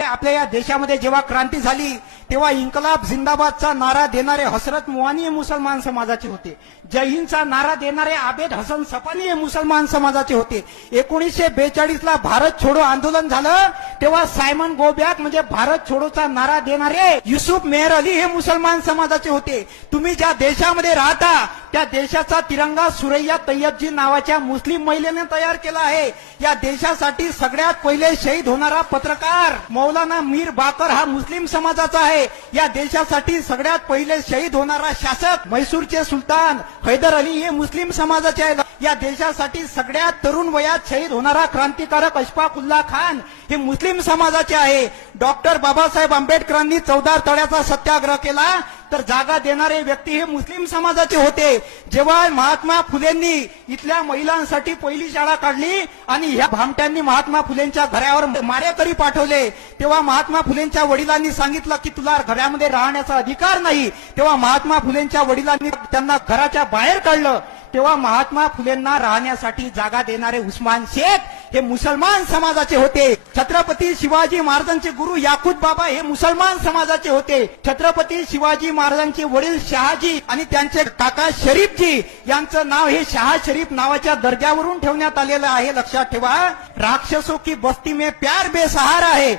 आपल्या या देशामध्ये जेव्हा क्रांती झाली तेव्हा इन्कलाब जिंदाबादचा नारा देणारे हसरत मोहानी हे मुसलमान समाजाचे होते. जय हिंदचा नारा देणारे आबेद हसन सपानी हे मुसलमान समाजाचे होते. 1942 ला भारत छोडो आंदोलन झालं तेव्हा सायमन गो बॅक म्हणजे भारत छोडोचा नारा देणारे युसुफ मेहर अली हे मुसलमान समाजाचे होते. तुम्ही ज्या देशामध्ये राहता त्या देशाचा तिरंगा सुरैया तय्यबजी नावाच्या मुस्लिम महिलेने तयार केला आहे. या देशासाठी सगळ्यात पहिले शहीद होणारा पत्रकार मौलाना मीर बाकर हा मुस्लिम समाजाचा आहे. या देशासाठी सगळ्यात पहिले शहीद होणारा शासक म्हैसूरचे सुलतान हैदर अली हे मुस्लिम समाजाचे आहे. या देशासाठी सगळ्यात तरुण वयात शहीद होणारा क्रांतिकारक अशफाकुल्ला खान हे मुस्लिम समाजाचे आहे. डॉक्टर बाबासाहेब आंबेडकरांनी 14 तळ्याचा सत्याग्रह केला तर जागा देणारे व्यक्ती हे मुस्लिम समाजाचे होते. जेव्हा महात्मा फुलेंनी इथल्या महिलांसाठी पहिली शाळा काढली आणि ह्या भामट्यांनी महात्मा फुलेंच्या घरावर मारेकरी पाठवले तेव्हा महात्मा फुलेंच्या वडिलांनी सांगितलं की तुला घरामध्ये राहण्याचा अधिकार नाही. तेव्हा महात्मा फुलेंच्या वडिलांनी त्यांना घराच्या बाहेर काढलं. तेव्हा महात्मा फुलेंना राहण्यासाठी जागा देणारे उस्मान शेख हे मुसलमान समाजाचे होते. छत्रपती शिवाजी महाराजांचे गुरु याकूत बाबा हे मुसलमान समाजाचे होते. छत्रपती शिवाजी महाराजांचे वडील शहाजी आणि त्यांचे काका शरीफजी यांचं नाव हे शहा शरीफ नावाच्या दर्जावरून ठेवण्यात आलेलं आहे. लक्षात ठेवा, राक्षसों की बस्ती में प्यार बेसहारा है.